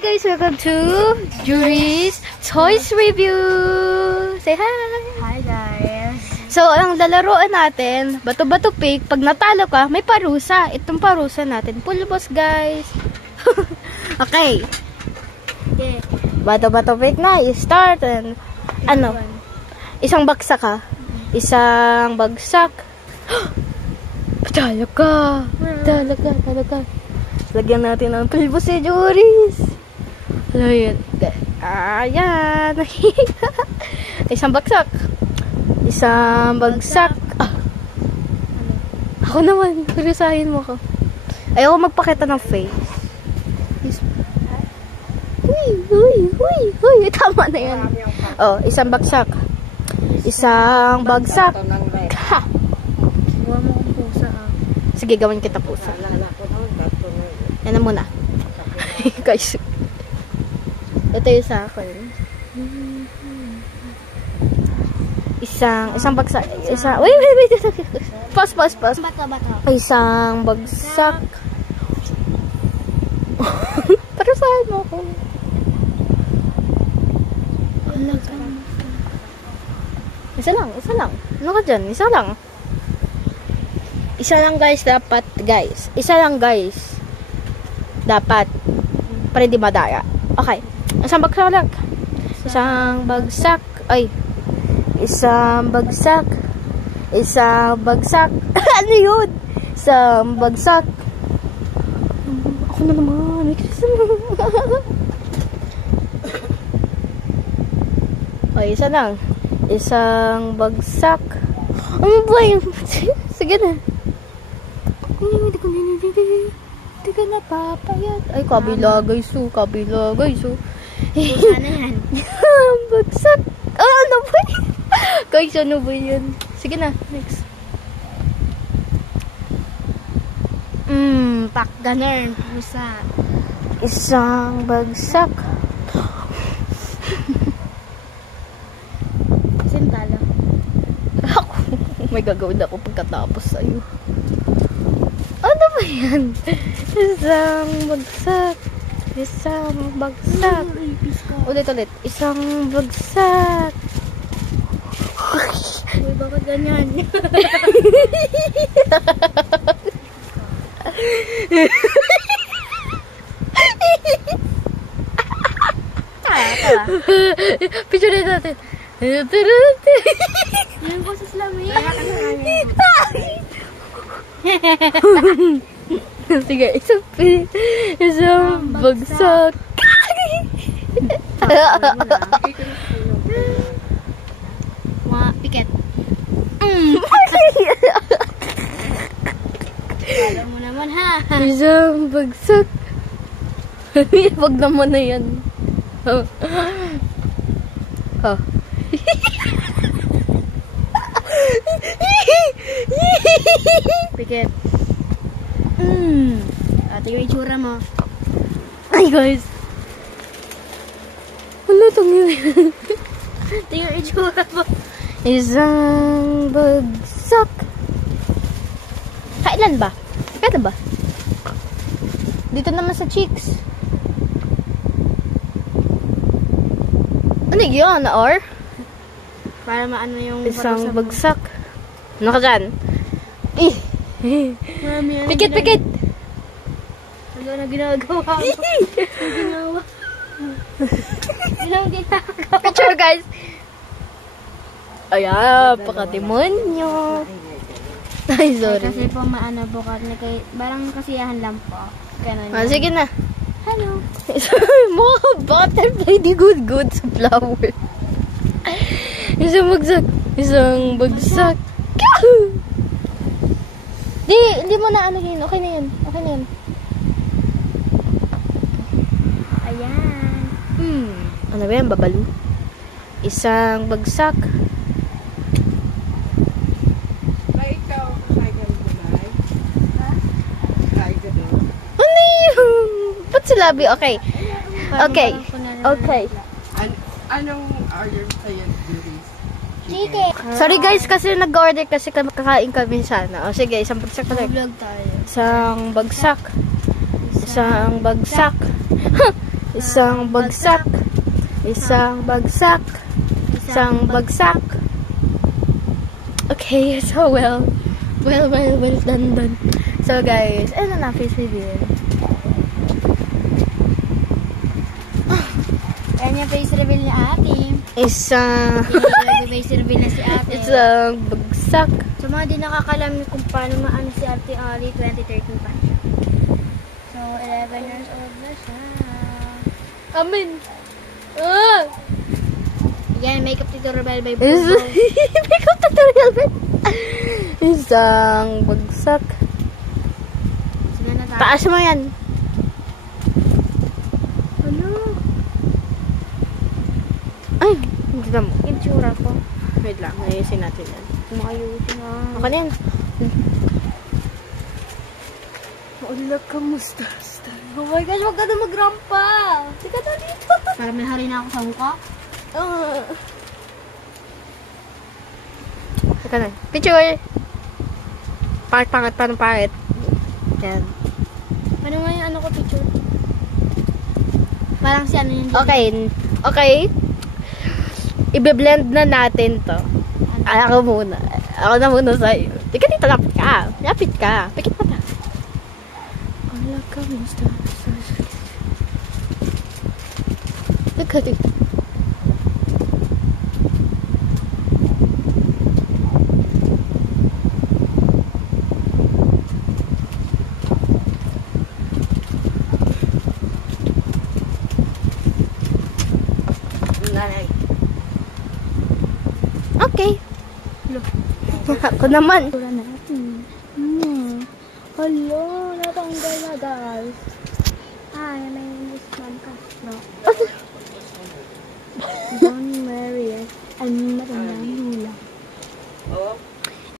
guys, welcome to Jury's Toys Review. Say hi. Hi guys. So, ang lalaroan natin, bato-bato pick. Pag natalo ka, may parusa. Itong parusa natin. Pulbos, guys. Okay. Okay. Bato-bato pick na. I-start. And, ano? Isang bagsak ka. Isang bagsak. Talo ka. Talo ka. Talo ka. Lagyan natin ng pulbos si Juris. Ayan. Ayan. Isang bagsak. Isang bagsak. Ah. Ako naman. Kurusahin mo ko. Ayoko magpakita ng face. Huy. Tama na yan. Oh, isang bagsak. Isang bagsak. Ha. Gawa mo kong pusa ah. Sige, gawin kita pusa. Yan na muna. Guys. Ito yung sa akin. Isang bagsak. Wait. Pause. Bato. Isang bagsak. Para saan mo ako? Isa lang. Ano ka dyan? Isa lang. Isa lang guys, dapat guys. Isa lang guys. Dapat. Para di madaya. Okay. Isang bagsak lang. Isang bagsak. Ay. Isang bagsak. Ano yun? Isang bagsak. Ako na naman. Okay, isa lang. Isang bagsak. Ano ba yun? Sige na. Hindi ka napapayat. Ay, kabila guys. Kabila guys. Pusa na yan. Bagsak. Ano ba yun? Guys, ano ba yun? Sige na, next. Pak ganun. Pusa. Isang bagsak. Sintala. Ako. May gagawin ako pagkatapos sa'yo. Ano ba yan? Isang bagsak. Ulit. Isang bagsak. Uy, bakit ganyan? Picture natin. Yung ko sa slamin. Sige, isang bagsak. Mga piket. Alam mo naman ha. Isang bagsak. Wag naman na yan. Oh. Piket. Ate yung itsura mo. Ay guys. Ano itong yun? Ate yung itsura mo. Isang bagsak. Kailan ba? Dito naman sa cheeks. Ano yun? Or? Para maano yung Isang bagsak. Ano ka dyan? Mami, ano Pikit! Ano na ginagawa mo? Ginagawa. Picture guys! Ayan, pakademonyo. Ay, sorry. Kasi po maano po kami kay parang kasiyahan lang po. Ganun. Sige na. Hello. Mga butterfly, di good sa flower. Isang bagsak. Hindi mo na ano yun. Okay na yun. Ayan. Ano ba yan? Babalu. Isang bagsak. Ano yun? Ba't silabi? Okay. Anong order sa'yo, Juris? Chicken. Sorry guys, kasi nag-order kasi kakain kami sana. O sige, isang bagsak pa lang. Vlog tayo. Isang bagsak. Isang bagsak. Isang bagsak. Isang bagsak. Okay, so well done. So guys, ano na face reveal? Yan yung face reveal ni ate. Isang Face reveal na si ate. isang bagsak. Sa mga di nakakalam kung paano maano si Ate Ali, 2013 pa siya. So, 11 years old na siya. Amen. Yan, makeup tutorial by Bobo. Makeup tutorial ba? Isang bagsak. Sila na tayo. Taas mo yan. Ano? Ay, hindi na mo. Yung tsura ko. Wait lang, ayusin natin yan. Kumakayuti na. Ako na yan. Wala ka, musta? Oh my gosh, wag ka na magrampa. Sige na dito. Para may hari na ako sa mukha. Teka na. Picture. Pangit, parang pangit. Yan. Ano nga yung ano ko picture? Parang si ano yun. Okay. Ibe-blend na natin to. Ako muna. Ako na muna sa'yo. Teka dito, lapit ka. Lapit ka. Pikit mata. Wala ka, musta? Teka dito. Okay. Ako naman. Tsura natin. Hello, natanggal na guys. Ay, may Miss Man Castro.